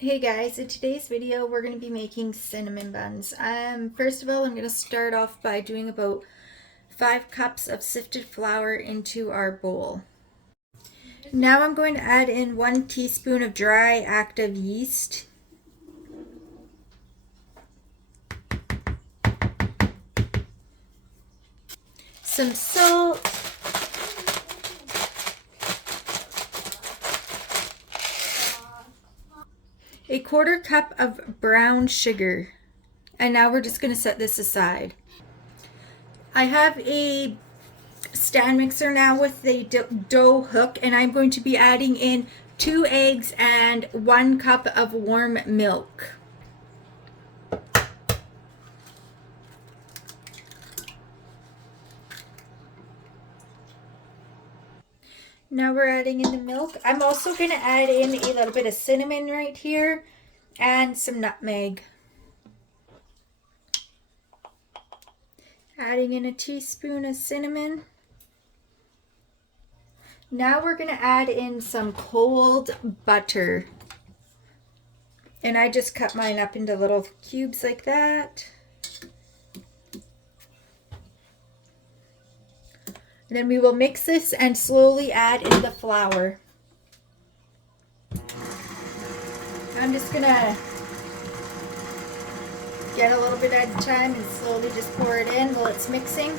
Hey guys, in today's video we're going to be making cinnamon buns. First of all, I'm going to start off by doing about 5 cups of sifted flour into our bowl. Now I'm going to add in 1 teaspoon of dry active yeast. Some salt. A 1/4 cup of brown sugar. And now we're just going to set this aside. I have a stand mixer now with a dough hook, and I'm going to be adding in 2 eggs and 1 cup of warm milk. Now we're adding in the milk. I'm also going to add in a little bit of cinnamon right here and some nutmeg. Adding in a teaspoon of cinnamon. Now we're going to add in some cold butter. And I just cut mine up into little cubes like that. And then we will mix this and slowly add in the flour. I'm just gonna get a little bit at a time and slowly just pour it in while it's mixing.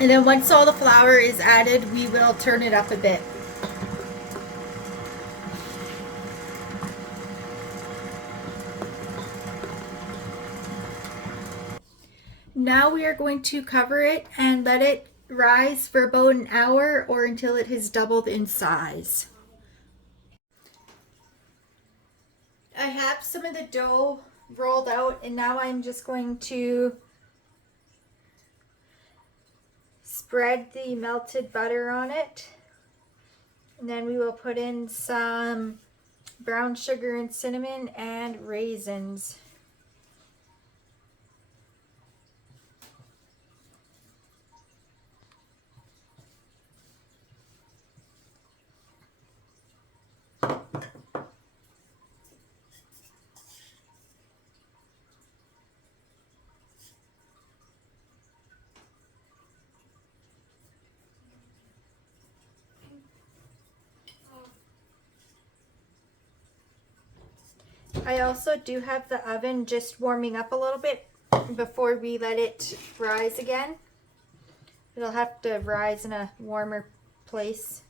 And then once all the flour is added, we will turn it up a bit. Now we are going to cover it and let it rise for about an hour or until it has doubled in size. I have some of the dough rolled out, and now I'm just going to spread the melted butter on it. And then we will put in some brown sugar and cinnamon and raisins. I also do have the oven just warming up a little bit before we let it rise again. It'll have to rise in a warmer place.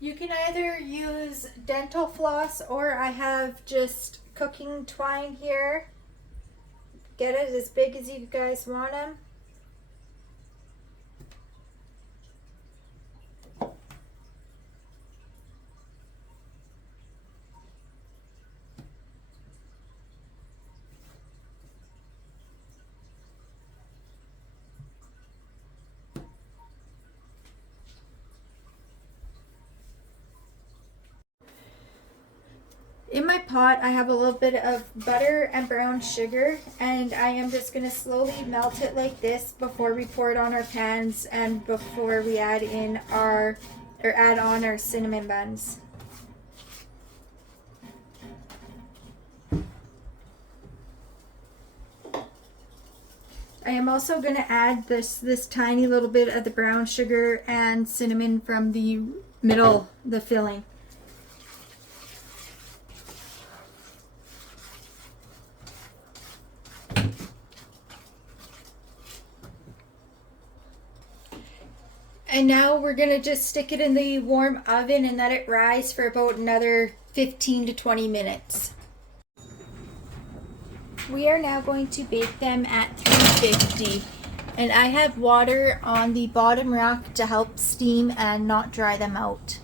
You can either use dental floss, or I have just cooking twine here. Get it as big as you guys want them. In my pot, I have a little bit of butter and brown sugar, and I am just going to slowly melt it like this before we pour it on our pans and before we add on our cinnamon buns. I am also going to add this tiny little bit of the brown sugar and cinnamon from the middle, the filling. And now we're going to just stick it in the warm oven and let it rise for about another 15 to 20 minutes. We are now going to bake them at 350. And I have water on the bottom rack to help steam and not dry them out.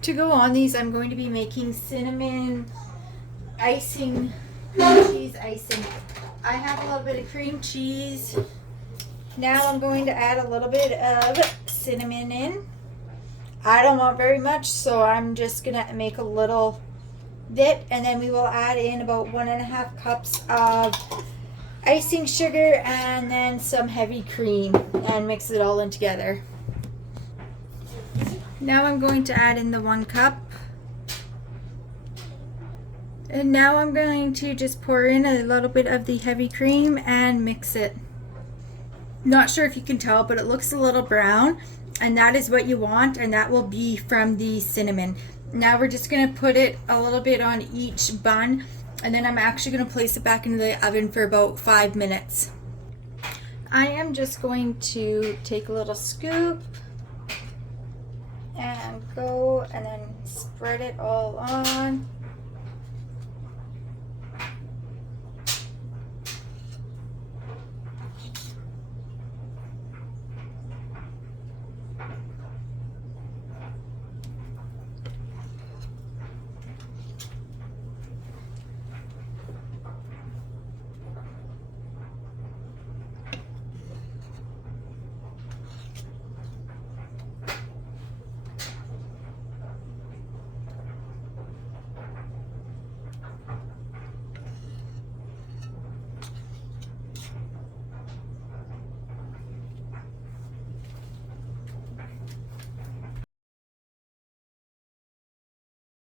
To go on these, I'm going to be making cinnamon icing, cheese icing. I have a little bit of cream cheese. Now I'm going to add a little bit of cinnamon in. I don't want very much, so I'm just gonna make a little bit, and then we will add in about 1.5 cups of icing sugar and then some heavy cream and mix it all in together. Now I'm going to add in the 1 cup. And now I'm going to just pour in a little bit of the heavy cream and mix it. Not sure if you can tell, but it looks a little brown, and that is what you want, and that will be from the cinnamon. Now we're just going to put it a little bit on each bun, and then I'm actually going to place it back into the oven for about 5 minutes. I am just going to take a little scoop and go and then spread it all on.